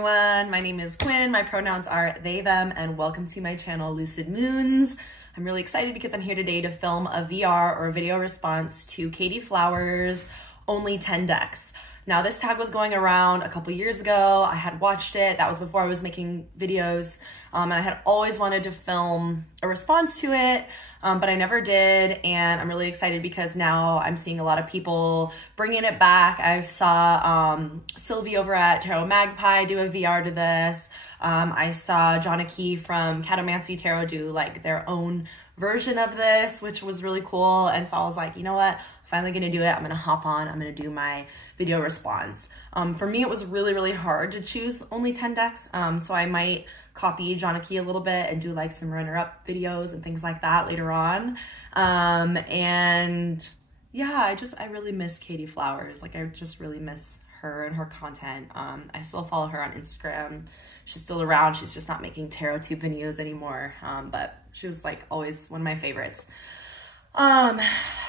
everyone. My name is Quinn. My pronouns are they, them, and welcome to my channel, Lucid Moons. I'm really excited because I'm here today to film a VR or video response to Katie Flowers' Only 10 Decks. Now, this tag was going around a couple years ago. I had watched it. That was before I was making videos. And I had always wanted to film a response to it, but I never did. And I'm really excited because now I'm seeing a lot of people bringing it back. I saw Sylvie over at Tarot Magpie do a VR to this. I saw Jonaki from Catamancy Tarot do like their own version of this, which was really cool. And so I was like, you know what? I'm finally gonna do it. I'm gonna hop on. I'm gonna do my video response. For me, it was really, really hard to choose only 10 decks. So I might copy Jonaki a little bit and do like some runner-up videos and things like that later on. And yeah, I really miss Katie Flowers. Like I just really miss her and her content. I still follow her on Instagram. She's still around. She's just not making tarot tube videos anymore. But she was like always one of my favorites.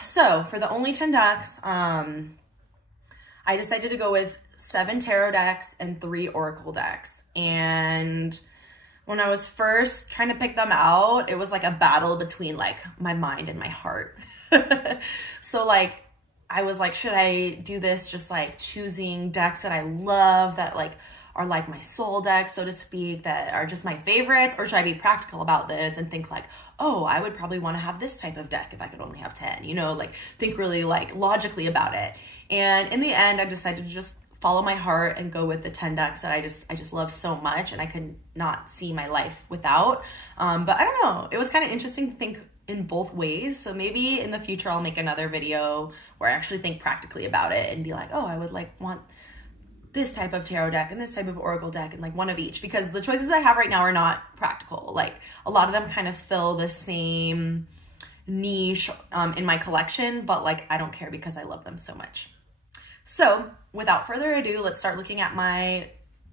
So for the only 10 decks, I decided to go with 7 tarot decks and 3 oracle decks. And when I was first trying to pick them out, it was like a battle between like my mind and my heart. So like, I was like, should I do this just like choosing decks that I love, that like are like my soul decks, so to speak, that are just my favorites? Or should I be practical about this and think like, oh, I would probably want to have this type of deck if I could only have 10, you know, like think really like logically about it. And in the end, I decided to just follow my heart and go with the 10 decks that I just love so much and I could not see my life without. But I don't know, it was kind of interesting to think in both ways. So maybe in the future, I'll make another video where I actually think practically about it and be like, oh, I would like want this type of tarot deck and this type of oracle deck and like one of each, because the choices I have right now are not practical. Like a lot of them kind of fill the same niche in my collection, but like I don't care because I love them so much. So without further ado, let's start looking at my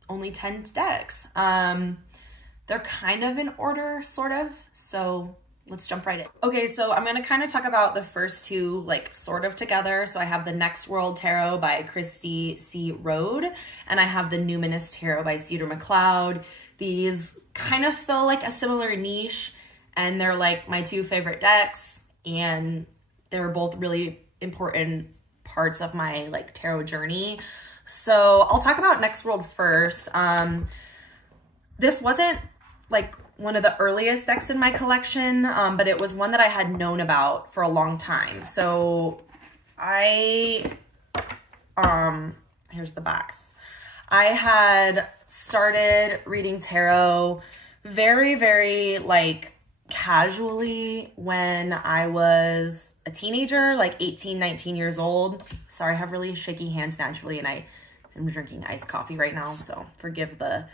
only 10 decks. They're kind of in order, sort of, so let's jump right in. Okay, so I'm gonna kind of talk about the first two like sort of together. So I have the Next World Tarot by Cristy C. Road, and I have the Numinous Tarot by Cedar McCloud. These kind of fill like a similar niche, and they're like my 2 favorite decks, and they're both really important parts of my like tarot journey. So I'll talk about Next World first. This wasn't like one of the earliest decks in my collection, but it was one that I had known about for a long time. So here's the box. I had started reading tarot very, very like casually when I was a teenager, like 18, 19 years old. Sorry, I have really shaky hands naturally, and I am drinking iced coffee right now, so forgive the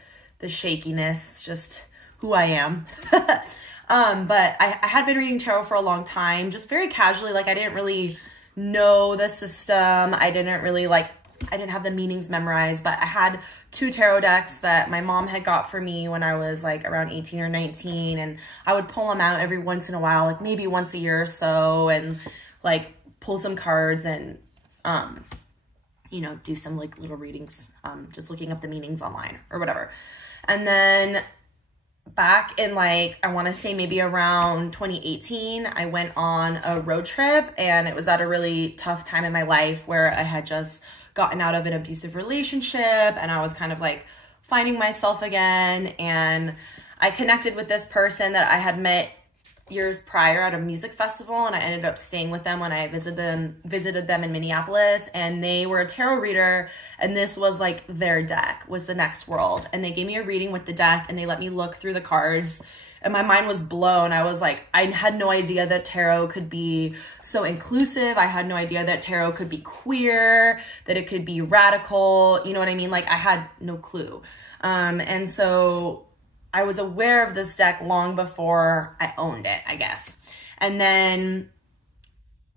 shakiness. It's just who I am. But I had been reading tarot for a long time, just very casually. Like I didn't really know the system. I didn't have the meanings memorized, but I had 2 tarot decks that my mom had got for me when I was like around 18 or 19. And I would pull them out every once in a while, like maybe once a year or so, and like pull some cards and, you know, do some like little readings, just looking up the meanings online or whatever. And then back in like, I want to say maybe around 2018, I went on a road trip, and it was at a really tough time in my life where I had just gotten out of an abusive relationship and I was kind of like finding myself again. And I connected with this person that I had met years prior at a music festival, and I ended up staying with them when I visited them in Minneapolis, and they were a tarot reader, and this was like their deck was the Next World, and they gave me a reading with the deck, and they let me look through the cards, and my mind was blown. I was like, I had no idea that tarot could be so inclusive. I had no idea that tarot could be queer, that it could be radical, you know what I mean? Like I had no clue. And so I was aware of this deck long before I owned it, I guess. And then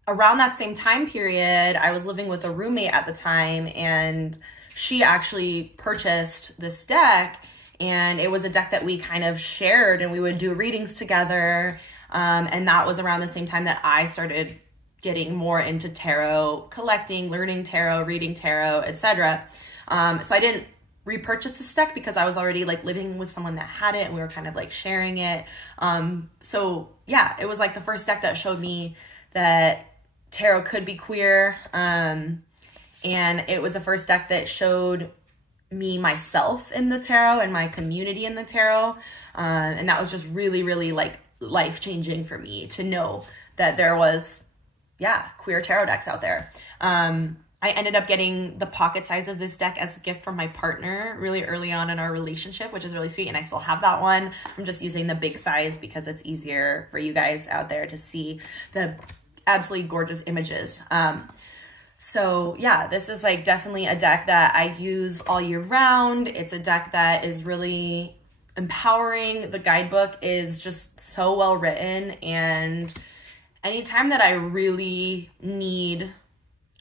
around that same time period, I was living with a roommate at the time, and she actually purchased this deck, and it was a deck that we kind of shared, and we would do readings together. And that was around the same time that I started getting more into tarot, collecting, learning tarot, reading tarot, etc. So I didn't repurchased this deck because I was already like living with someone that had it and we were kind of like sharing it. So yeah, it was like the first deck that showed me that tarot could be queer. And it was the first deck that showed me myself in the tarot and my community in the tarot. And that was just really, really like life-changing for me to know that there was, yeah, queer tarot decks out there. I ended up getting the pocket size of this deck as a gift from my partner really early on in our relationship, which is really sweet. And I still have that one. I'm just using the big size because it's easier for you guys out there to see the absolutely gorgeous images. So yeah, this is like definitely a deck that I use all year round. It's a deck that is really empowering. The guidebook is just so well written, and anytime that I really need,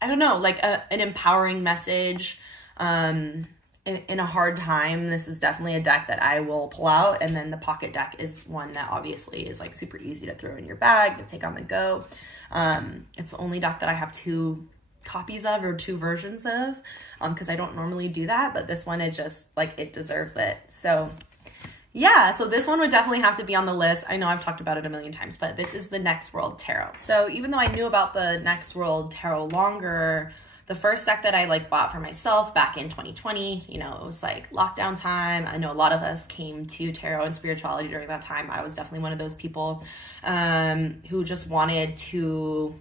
I don't know, like an empowering message in a hard time, this is definitely a deck that I will pull out. And then the pocket deck is one that obviously is like super easy to throw in your bag, to take on the go. It's the only deck that I have 2 copies of, or 2 versions of, because I don't normally do that, but this one is just like, it deserves it. So yeah, so this one would definitely have to be on the list. I know I've talked about it a million times, but this is the Next World Tarot. So even though I knew about the Next World Tarot longer, the first deck that I like bought for myself back in 2020, you know, it was like lockdown time. I know a lot of us came to tarot and spirituality during that time. I was definitely one of those people who just wanted to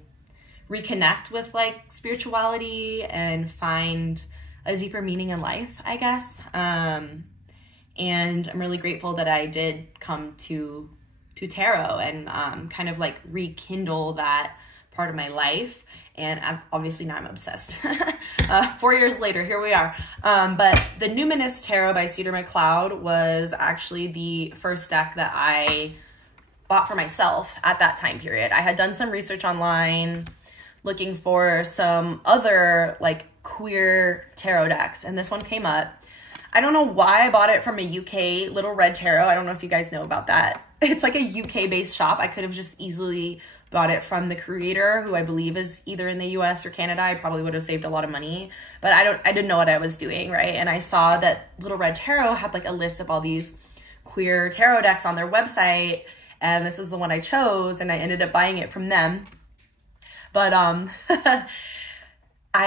reconnect with like spirituality and find a deeper meaning in life, I guess. And I'm really grateful that I did come to tarot and kind of like rekindle that part of my life. And obviously now I'm obsessed. 4 years later, here we are. But the Numinous Tarot by Cedar McCloud was actually the first deck that I bought for myself at that time period. I had done some research online looking for some other like queer tarot decks, and this one came up. I don't know why I bought it from a UK Little Red Tarot. I don't know if you guys know about that. It's like a UK based shop. I could have just easily bought it from the creator, who I believe is either in the US or Canada. I probably would have saved a lot of money, but I didn't know what I was doing, right? And I saw that Little Red Tarot had like a list of all these queer tarot decks on their website, and this is the one I chose, and I ended up buying it from them. But I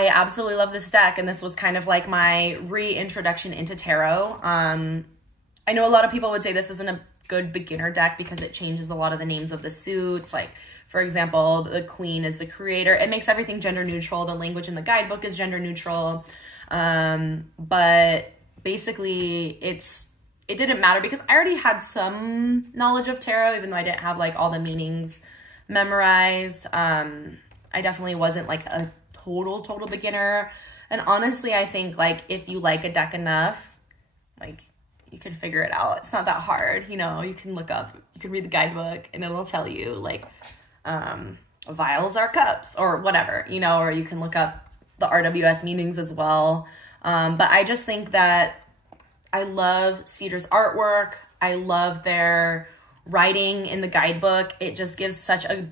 absolutely love this deck, and this was kind of like my reintroduction into tarot. I know a lot of people would say this isn't a good beginner deck because it changes a lot of the names of the suits. Like, for example, the Queen is the creator. It makes everything gender neutral. The language in the guidebook is gender neutral. But basically, it didn't matter because I already had some knowledge of tarot, even though I didn't have like all the meanings memorized. I definitely wasn't like a total beginner. And honestly, I think like if you like a deck enough, like you can figure it out. It's not that hard. You know, you can look up, you can read the guidebook and it'll tell you like vials are cups or whatever, you know, or you can look up the RWS meanings as well. But I just think that I love Cedar's artwork. I love their writing in the guidebook. It just gives such a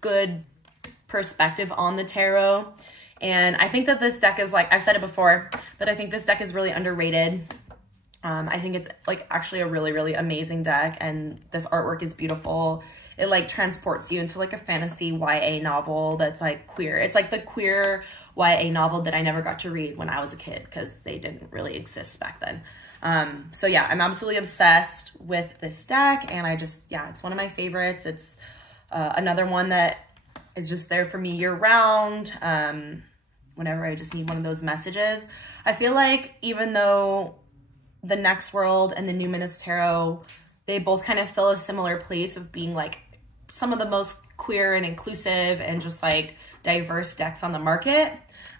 good perspective on the tarot. And I think that this deck is like, I've said it before, but I think this deck is really underrated. I think it's like actually a really amazing deck, and this artwork is beautiful. It like transports you into like a fantasy YA novel that's like queer. It's like the queer YA novel that I never got to read when I was a kid because they didn't really exist back then. So yeah, I'm absolutely obsessed with this deck, and I just, yeah, it's one of my favorites. It's another one that is just there for me year round. Whenever I just need one of those messages. I feel like even though the Next World and the Numinous Tarot, they both kind of fill a similar place of being like some of the most queer and inclusive and just like diverse decks on the market.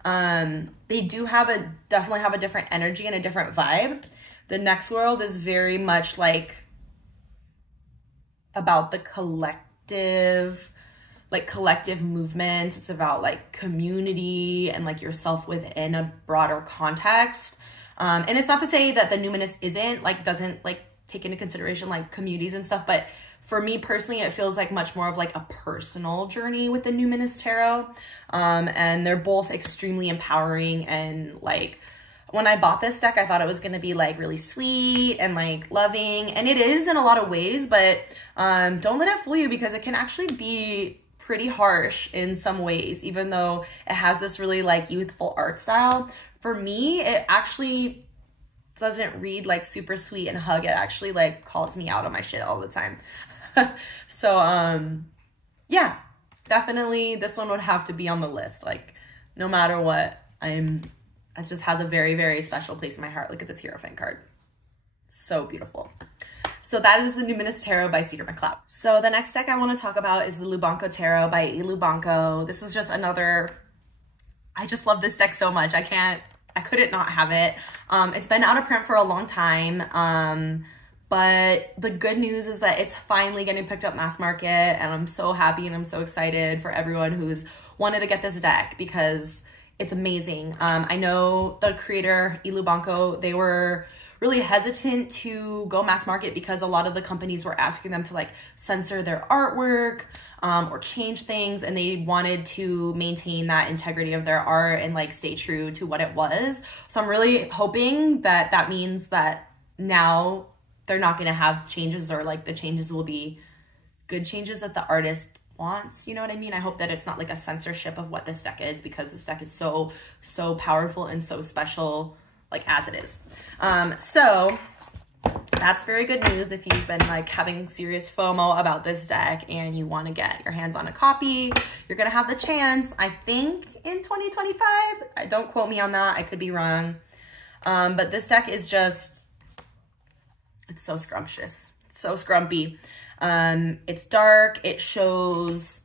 They do definitely have a different energy and a different vibe. The Next World is very much like about the collective movement. It's about like community and like yourself within a broader context. And it's not to say that the Numinous doesn't like take into consideration like communities and stuff, but for me personally, it feels like much more of like a personal journey with the Numinous Tarot. And they're both extremely empowering and like when I bought this deck, I thought it was going to be like really sweet and like loving, and it is in a lot of ways, but don't let it fool you, because it can actually be pretty harsh in some ways, even though it has this really like youthful art style. For me, it actually doesn't read like super sweet and hug. It actually like calls me out on my shit all the time. So yeah, definitely this one would have to be on the list. Like no matter what, it just has a very, very special place in my heart. Look at this Hierophant card. So beautiful. So that is the Numinous Tarot by Cedar McCloud. So the next deck I want to talk about is the Lubanko Tarot by Lubanko. This is just another, I just love this deck so much. I couldn't not have it. It's been out of print for a long time. But the good news is that it's finally getting picked up mass market, and I'm so happy and I'm so excited for everyone who's wanted to get this deck because it's amazing. I know the creator, Lubanko, they were really hesitant to go mass market because a lot of the companies were asking them to like censor their artwork or change things, and they wanted to maintain that integrity of their art and like stay true to what it was. So I'm really hoping that that means that now they're not going to have changes, or like the changes will be good changes that the artist wants, you know what I mean? I hope that it's not like a censorship of what this deck is, because this deck is so powerful and so special, like as it is. So that's very good news if you've been like having serious FOMO about this deck and you want to get your hands on a copy. You're going to have the chance, I think, in 2025. Don't quote me on that. I could be wrong. But this deck is just, it's so scrumptious. It's so scrumpy. It's dark. It shows,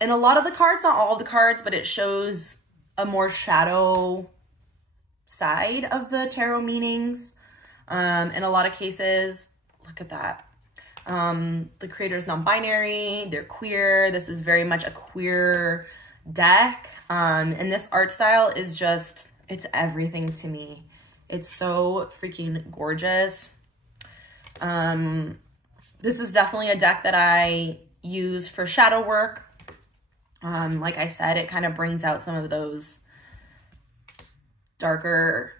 in a lot of the cards, not all of the cards, but it shows a more shadow side of the tarot meanings. In a lot of cases, look at that. The creator is non-binary, they're queer. This is very much a queer deck. And this art style is just, it's everything to me. It's so freaking gorgeous. This is definitely a deck that I use for shadow work. Like I said, it kind of brings out some of those darker,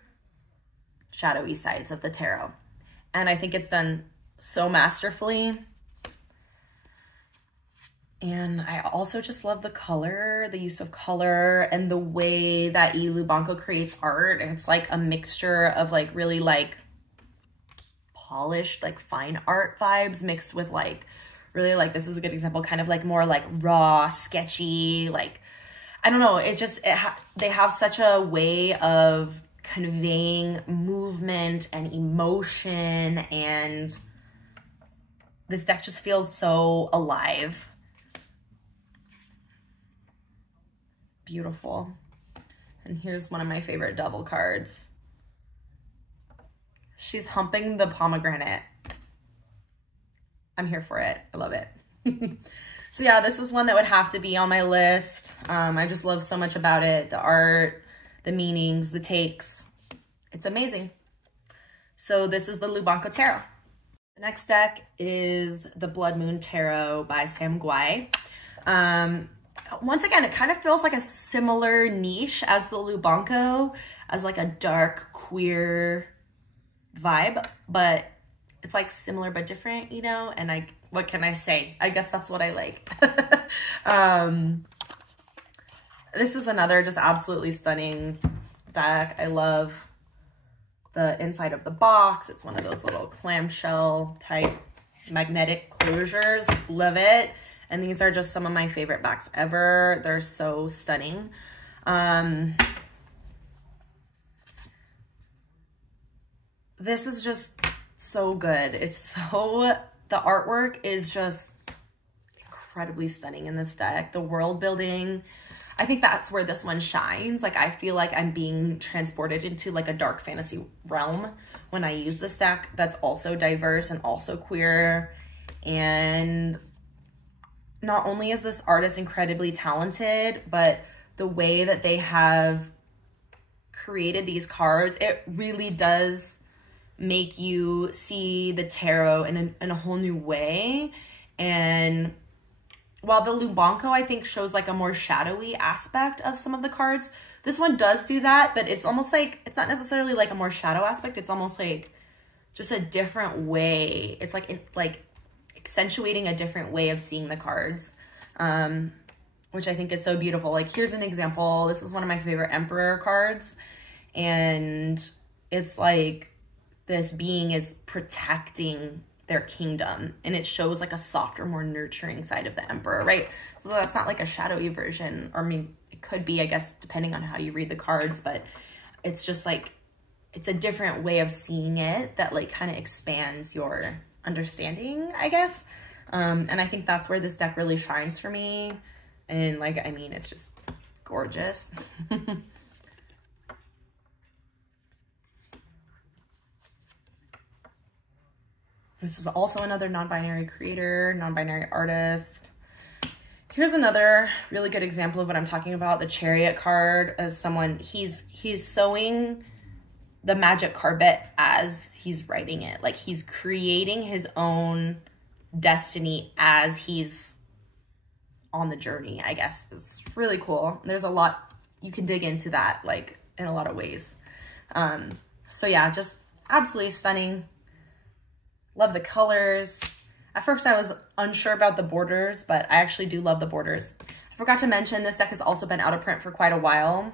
shadowy sides of the tarot. And I think it's done so masterfully. And I also just love the color, the use of color, and the way that Lubanko creates art. And it's like a mixture of like really like polished, like fine art vibes mixed with like really like, this is a good example, kind of like more like raw, sketchy, like, I don't know. It's just, they have such a way of conveying movement and emotion, and this deck just feels so alive. Beautiful. And here's one of my favorite devil cards. She's humping the pomegranate. I'm here for it. I love it. So yeah, this is one that would have to be on my list. I just love so much about it. The art, the meanings, the takes. It's amazing. So this is the Lubanko Tarot. The next deck is the Blood Moon Tarot by Sam Guay. Once again, it kind of feels like a similar niche as the Lubanko, as like a dark, queer vibe, but it's like similar but different, you know? And what can I say? I guess that's what I like. This is another just absolutely stunning deck. I love the inside of the box. It's one of those little clamshell type magnetic closures. Love it. And these are just some of my favorite backs ever. They're so stunning. This is just so good. It's so, the artwork is just incredibly stunning in this deck. The world building, I think that's where this one shines. Like, I feel like I'm being transported into like a dark fantasy realm when I use this deck that's also diverse and also queer. And not only is this artist incredibly talented, but the way that they have created these cards, it really does make you see the tarot in a whole new way. And while the Lubanko, I think, shows like a more shadowy aspect of some of the cards, this one does do that, but it's almost like, it's not necessarily like a more shadow aspect. It's almost like just a different way. It's like accentuating a different way of seeing the cards, which I think is so beautiful. Like, here's an example. This is one of my favorite Emperor cards, and it's like this being is protecting their kingdom, and it shows like a softer, more nurturing side of the Emperor, right? So that's not like a shadowy version, or I mean, it could be, I guess, depending on how you read the cards, but it's just like, it's a different way of seeing it that like kind of expands your understanding, I guess. And I think that's where this deck really shines for me. And like, I mean, it's just gorgeous. This is also another non-binary creator, non-binary artist. Here's another really good example of what I'm talking about. The Chariot card, as someone, he's sewing the magic carpet as he's writing it. Like, he's creating his own destiny as he's on the journey, I guess. It's really cool. There's a lot you can dig into that, like, in a lot of ways. So yeah, just absolutely stunning. Love the colors. At first I was unsure about the borders, but I actually do love the borders. I forgot to mention this deck has also been out of print for quite a while.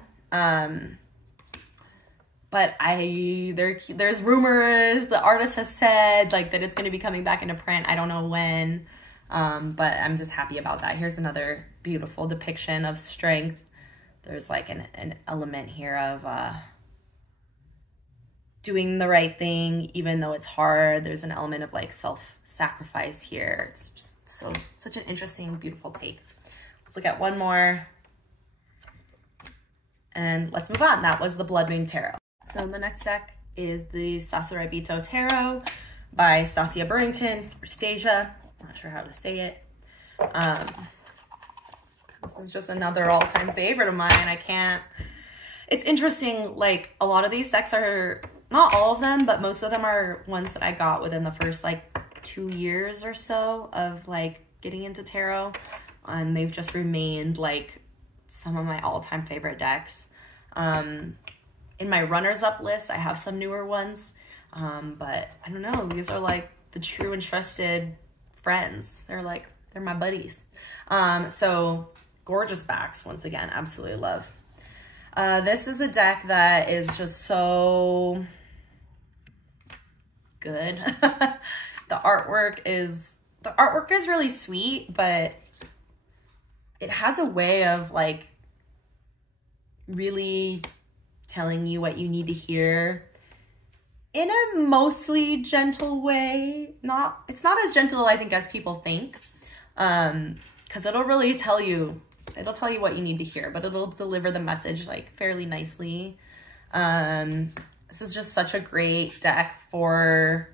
But there's rumors, the artist has said like that it's going to be coming back into print. I don't know when, but I'm just happy about that. Here's another beautiful depiction of strength. There's like an element here of doing the right thing, even though it's hard. There's an element of like self-sacrifice here. It's just such an interesting, beautiful take. Let's look at one more and let's move on. That was the Blood Moon Tarot. So the next deck is the Sasuraibito Tarot by Stasia Burrington, or Stasia. Not sure how to say it. This is just another all-time favorite of mine. It's interesting, like a lot of these decks are, not all of them, but most of them are ones that I got within the first like 2 years or so of like getting into tarot. And they've just remained like some of my all-time favorite decks. In my runners-up list, I have some newer ones, but I don't know. These are like the true and trusted friends. They're my buddies. So gorgeous backs, once again, absolutely love. This is a deck that is just so good. The artwork is really sweet, but it has a way of like really telling you what you need to hear in a mostly gentle way. It's not as gentle, I think, as people think, because it'll really tell you, what you need to hear, but it'll deliver the message like fairly nicely. This is just such a great deck for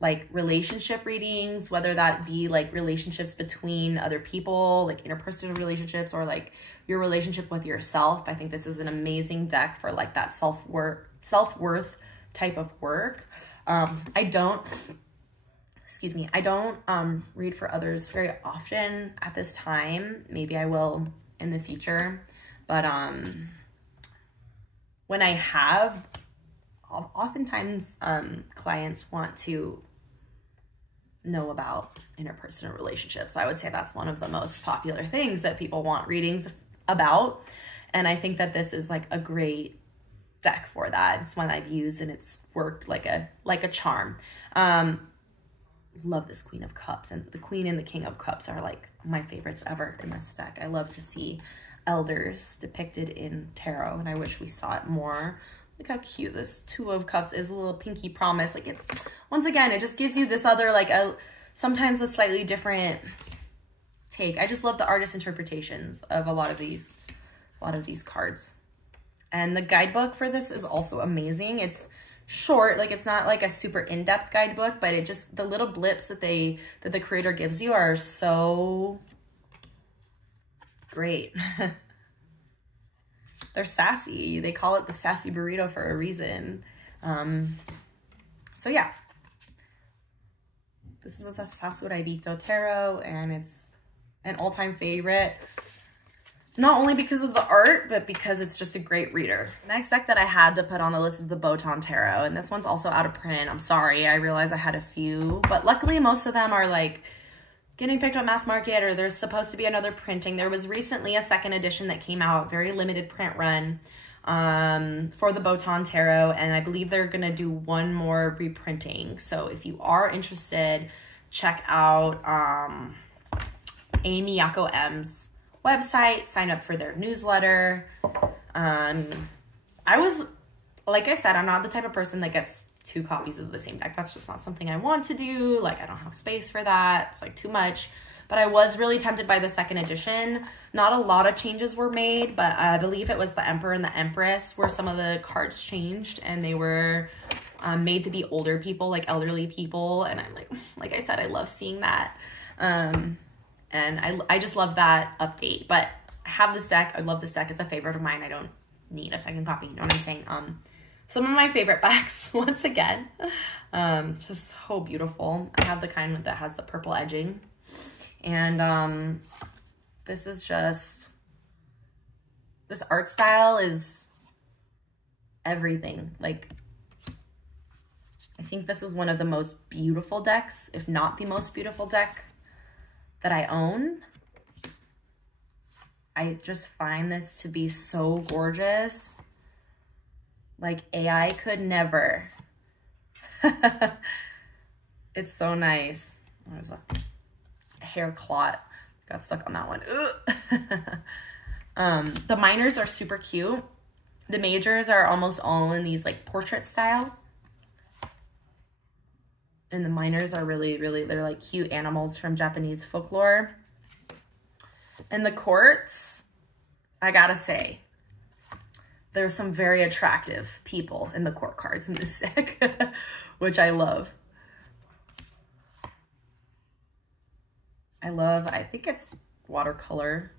like relationship readings, whether that be like relationships between other people, like interpersonal relationships, or like your relationship with yourself. I think this is an amazing deck for like that self-worth type of work. I don't read for others very often at this time. Maybe I will in the future, but when I have, oftentimes clients want to know about interpersonal relationships. I would say that's one of the most popular things that people want readings about, and I think that this is like a great deck for that. It's one I've used and it's worked like a charm. Love this Queen of Cups, and the Queen and the King of Cups are like my favorites ever in this deck. I love to see elders depicted in tarot, and I wish we saw it more. Look how cute this Two of Cups is, a little pinky promise. Like, once again, it just gives you this other, like, sometimes a slightly different take. I just love the artist interpretations of a lot of these cards. And the guidebook for this is also amazing. It's short, like it's not like a super in-depth guidebook, but it just, the little blips that the creator gives you are so great. They're sassy. They call it the sassy burrito for a reason. So yeah, this is a Sasuraibito Tarot, and it's an all-time favorite. Not only because of the art, but because it's just a great reader. Next deck that I had to put on the list is the Botan Tarot, and this one's also out of print. I'm sorry, I realized I had a few, but luckily most of them are like getting picked up mass market, or there's supposed to be another printing. There was recently a second edition that came out, very limited print run for the Botan Tarot, and I believe they're gonna do one more reprinting. So if you are interested, check out Myako M's website, sign up for their newsletter. I was, like I said, I'm not the type of person that gets 2 copies of the same deck. That's just not something I want to do. Like, I don't have space for that. It's like too much. But I was really tempted by the second edition. Not a lot of changes were made, but I believe it was the Emperor and the Empress where some of the cards changed, and they were made to be older people, like elderly people. And I'm like I said, I love seeing that. And I just love that update. But I have this deck. I love this deck. It's a favorite of mine. I don't need a second copy. You know what I'm saying? Some of my favorite backs, once again. Just so beautiful. I have the kind that has the purple edging. And this is just, this art style is everything. Like, I think this is one of the most beautiful decks, if not the most beautiful deck that I own. I just find this to be so gorgeous. Like, AI could never. It's so nice. There's a hair clot. Got stuck on that one. The minors are super cute. The majors are almost all in these like portrait style. And the minors are really, they're like cute animals from Japanese folklore. And the courts, I gotta say, there's some very attractive people in the court cards in this deck, which I love. I think it's watercolor.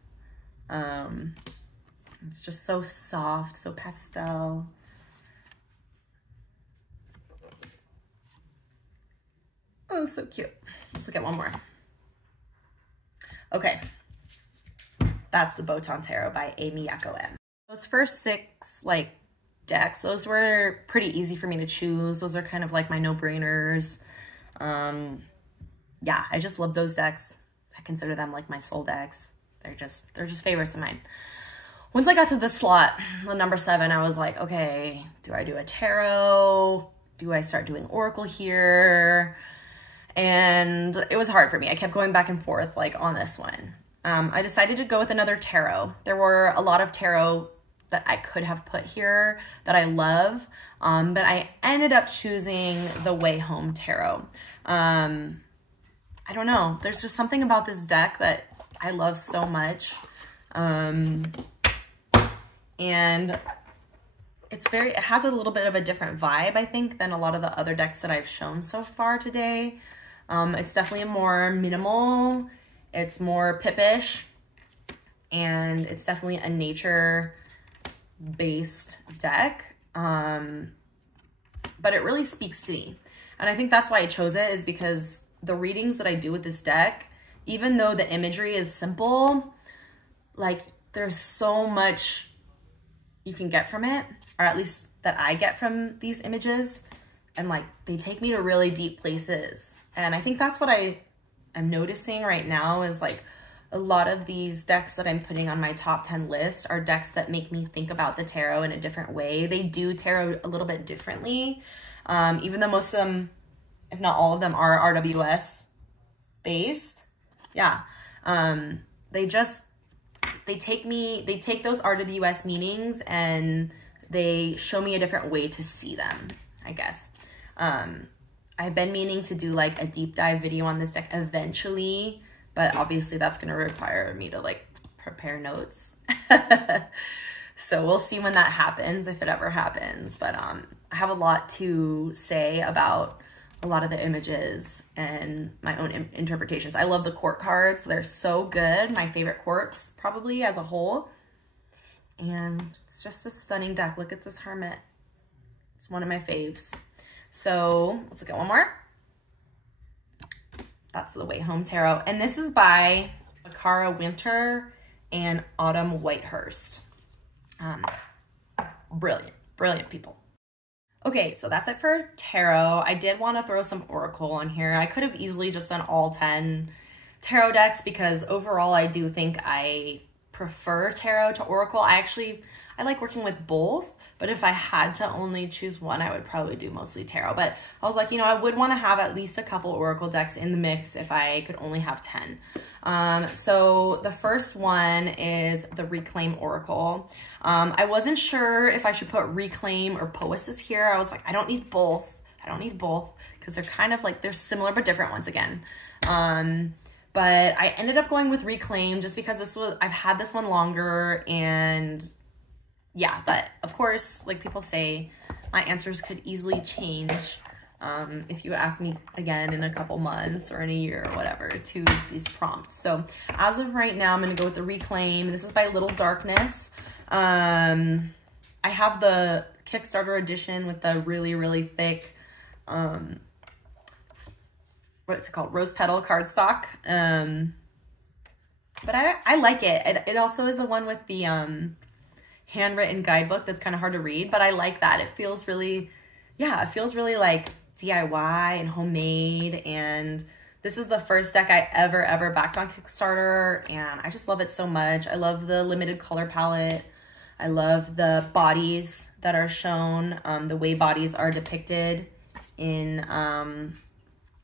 It's just so soft, so pastel. Oh, so cute. Let's look at one more. Okay. That's the Botan Tarot by Myako M. Those first 6 like decks, those were pretty easy for me to choose. Those are kind of like my no-brainers. Yeah, I just love those decks. I consider them like my soul decks. They're just favorites of mine. Once I got to this slot, the number 7, I was like, okay, do I do a tarot? Do I start doing oracle here? And it was hard for me. I kept going back and forth like on this one. I decided to go with another tarot. There were a lot of tarot that I could have put here that I love, but I ended up choosing the Wayhome tarot. I don't know. There's just something about this deck that I love so much. And it has a little bit of a different vibe, I think, than a lot of the other decks that I've shown so far today. It's definitely more minimal. It's more pippish, and it's definitely a nature-based deck. But it really speaks to me. And I think that's why I chose it, is because the readings that I do with this deck, even though the imagery is simple, like there's so much you can get from it, or at least that I get from these images. And like, they take me to really deep places. And I think that's what I'm noticing right now, is like a lot of these decks that I'm putting on my top 10 list are decks that make me think about the tarot in a different way. They do tarot a little bit differently, even though most of them, if not all of them, are RWS based. Yeah. They take those RWS meanings and they show me a different way to see them, I guess. I've been meaning to do like a deep dive video on this deck eventually, but obviously that's going to require me to like prepare notes. So we'll see when that happens, if it ever happens. But I have a lot to say about a lot of the images and my own interpretations. I love the court cards. They're so good. My favorite courts probably as a whole. And it's just a stunning deck. Look at this Hermit. It's one of my faves. So let's look at one more. That's the Wayhome Tarot. And this is by Bakara Wintner, and Autumn Whitehurst. Brilliant, brilliant people. Okay, so that's it for tarot. I did want to throw some oracle on here. I could have easily just done all 10 tarot decks because overall I do think I prefer tarot to oracle. I like working with both, but if I had to only choose one, I would probably do mostly tarot. But I was like, you know, I would want to have at least a couple oracle decks in the mix if I could only have 10. So the first one is the Reclaim Oracle. I wasn't sure if I should put Reclaim or Poesis here. I was like, I don't need both. I don't need both because they're kind of like, they're similar but different once again. But I ended up going with Reclaim just because I've had this one longer, and yeah, but of course, like people say, my answers could easily change if you ask me again in a couple months or in a year or whatever to these prompts. So as of right now, I'm going to go with the Reclaim. This is by Little Darkness. I have the Kickstarter edition with the really, really thick, what's it called? Rose petal cardstock. But I like it. It also is the one with the handwritten guidebook that's kind of hard to read, but I like that. It feels really, yeah, it feels really like DIY and homemade. And this is the first deck I ever backed on Kickstarter, and I just love it so much. I love the limited color palette. I love the bodies that are shown, the way bodies are depicted in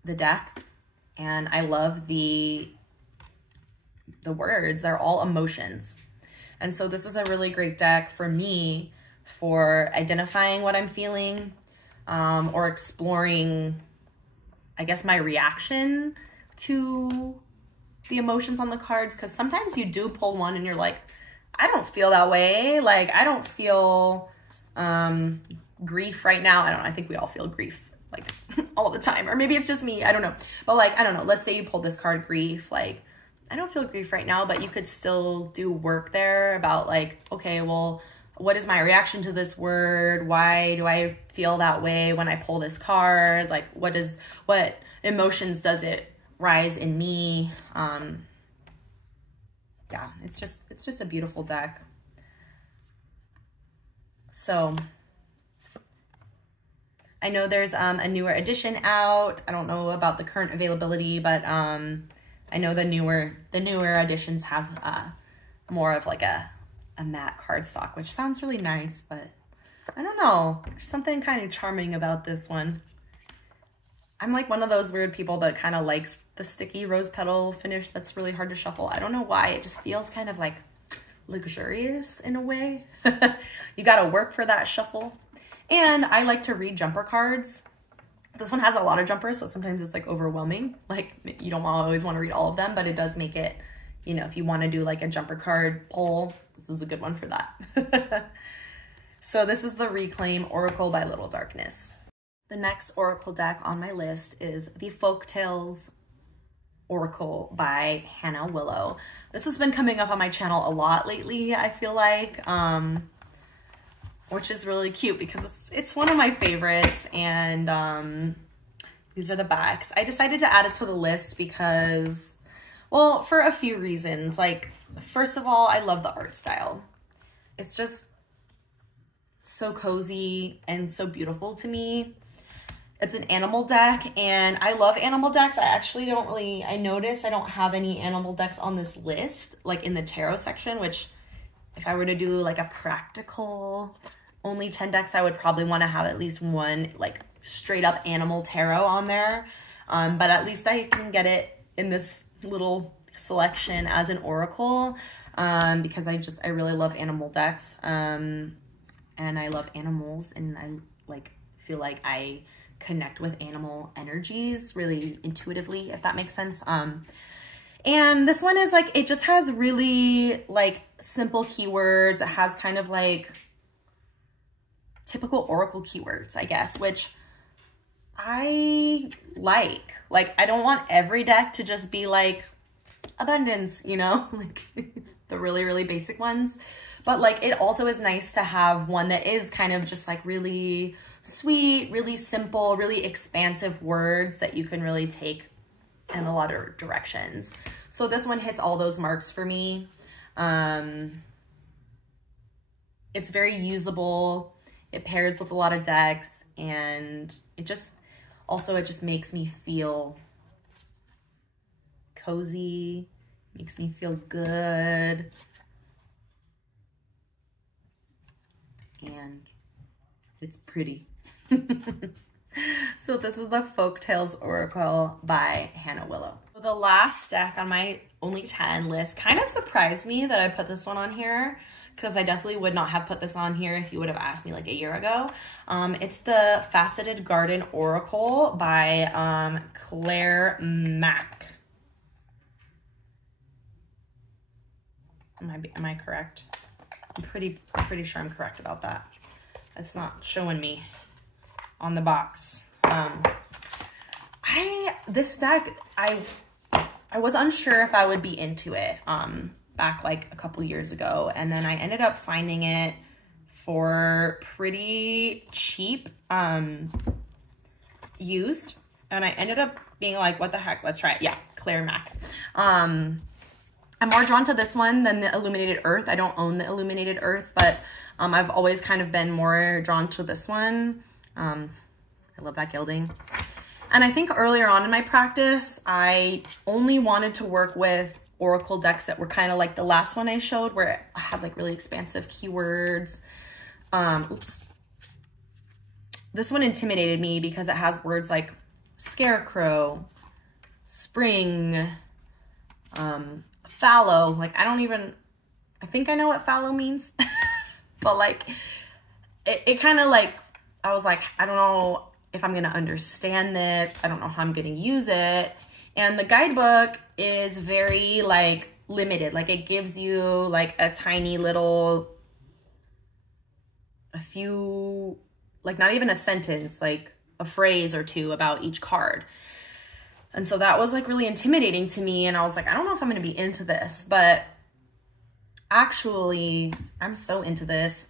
the deck. And I love the words. They're all emotions. And so this is a really great deck for me for identifying what I'm feeling, or exploring, I guess, my reaction to the emotions on the cards. Because sometimes you do pull one and you're like, I don't feel that way. Like, I don't feel grief right now. I don't know. I think we all feel grief like all the time. Or maybe it's just me. I don't know. But like, I don't know. Let's say you pulled this card, grief. Like, I don't feel grief right now, but you could still do work there about like, okay, well, what is my reaction to this word? Why do I feel that way when I pull this card? Like, what emotions does it rise in me? Yeah, it's just a beautiful deck. So I know there's a newer edition out. I don't know about the current availability, but I know the newer editions have more of like a matte cardstock, which sounds really nice, but I don't know. There's something kind of charming about this one. I'm like one of those weird people that kind of likes the sticky rose petal finish that's really hard to shuffle. I don't know why. It just feels kind of like luxurious in a way. You got to work for that shuffle. And I like to read jumper cards. This one has a lot of jumpers, so sometimes it's like overwhelming. Like, you don't always want to read all of them, but it does make it, you know, if you want to do like a jumper card pull, this is a good one for that. So this is the Reclaim Oracle by Little Darkness. The next oracle deck on my list is the Folktails Oracle by Hannah Willow. This has been coming up on my channel a lot lately, I feel like, which is really cute because it's one of my favorites. And these are the backs. I decided to add it to the list because, well, for a few reasons. Like, first of all, I love the art style. It's just so cozy and so beautiful to me. It's an animal deck, and I love animal decks. I actually don't really, I noticed I don't have any animal decks on this list, like in the tarot section, which if I were to do like a practical only 10 decks, I would probably want to have at least one like straight up animal tarot on there. But at least I can get it in this little selection as an oracle, because I really love animal decks, and I love animals, and I like feel like I connect with animal energies really intuitively, if that makes sense. And this one is like, it just has really like simple keywords. It has kind of like typical oracle keywords, I guess, which I like. Like, I don't want every deck to just be like abundance, you know, like the really, really basic ones. But like, it also is nice to have one that is kind of just like really sweet, really simple, really expansive words that you can really take and a lot of directions. So this one hits all those marks for me. It's very usable. It pairs with a lot of decks, and it just makes me feel cozy, makes me feel good. And it's pretty. So this is the Folktails Oracle by Hannah Willow. The last deck on my only 10 list kind of surprised me that I put this one on here, because I definitely would not have put this on here if you would have asked me like a year ago. It's the Faceted Garden Oracle by Mack. Am I correct? I'm pretty sure I'm correct about that. It's not showing me on the box. This deck, I was unsure if I would be into it back like a couple years ago, and then I ended up finding it for pretty cheap used, and I ended up being like, what the heck, let's try it. Yeah, Mack. I'm more drawn to this one than the Illuminated Earth. I don't own the Illuminated Earth, but I've always kind of been more drawn to this one. I love that gilding. And I think earlier on in my practice, I only wanted to work with Oracle decks that were kind of like the last one I showed, where it had like really expansive keywords. Oops. This one intimidated me because it has words like scarecrow, spring, fallow. Like, I think I know what fallow means, but like, it kind of like, I was like, I don't know if I'm going to understand this. I don't know how I'm going to use it. And the guidebook is very like limited. Like, it gives you like a tiny little, a few, like not even a sentence, like a phrase or two about each card. And so that was like really intimidating to me. And I was like, I don't know if I'm going to be into this, but actually I'm so into this.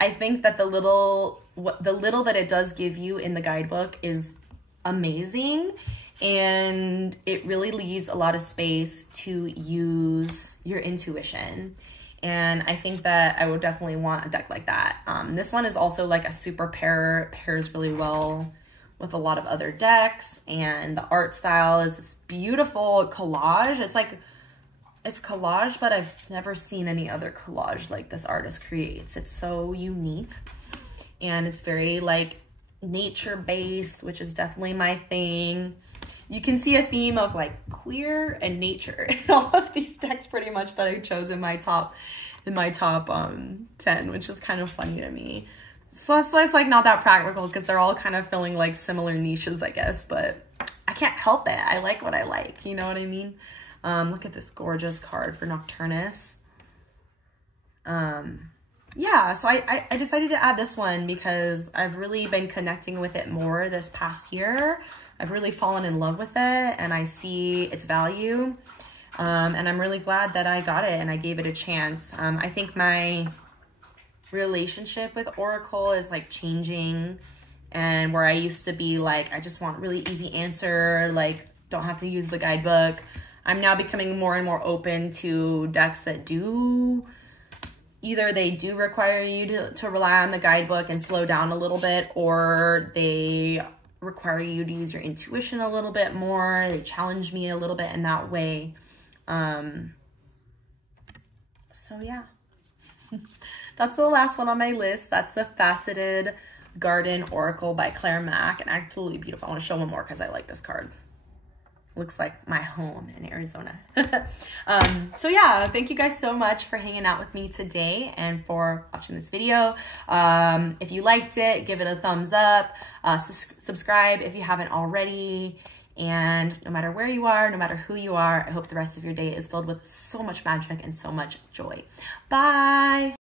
I think that the little that it does give you in the guidebook is amazing. And it really leaves a lot of space to use your intuition. And I think that I would definitely want a deck like that. This one is also like a super pair, pairs really well with a lot of other decks, and the art style is this beautiful collage. It's collage, but I've never seen any other collage like this artist creates. It's so unique, and it's very like nature based, which is definitely my thing. You can see a theme of like queer and nature in all of these decks pretty much that I chose in my top 10, which is kind of funny to me. So it's like not that practical because they're all kind of filling like similar niches, I guess, but I can't help it. I like what I like, you know what I mean? Look at this gorgeous card for Nocturnus. Yeah, so I decided to add this one because I've really been connecting with it more this past year. I've really fallen in love with it, and I see its value. And I'm really glad that I got it and I gave it a chance. I think my relationship with Oracle is like changing, and where I used to be like, I just want really easy answer, like don't have to use the guidebook. I'm now becoming more and more open to decks that do, either they do require you to rely on the guidebook and slow down a little bit, or they require you to use your intuition a little bit more. They challenge me a little bit in that way. So yeah, that's the last one on my list. That's the Faceted Garden Oracle by Mack, and absolutely beautiful. I want to show one more because I like this card. Looks like my home in Arizona. So yeah, thank you guys so much for hanging out with me today and for watching this video. If you liked it, give it a thumbs up, subscribe if you haven't already. And no matter where you are, no matter who you are, I hope the rest of your day is filled with so much magic and so much joy. Bye.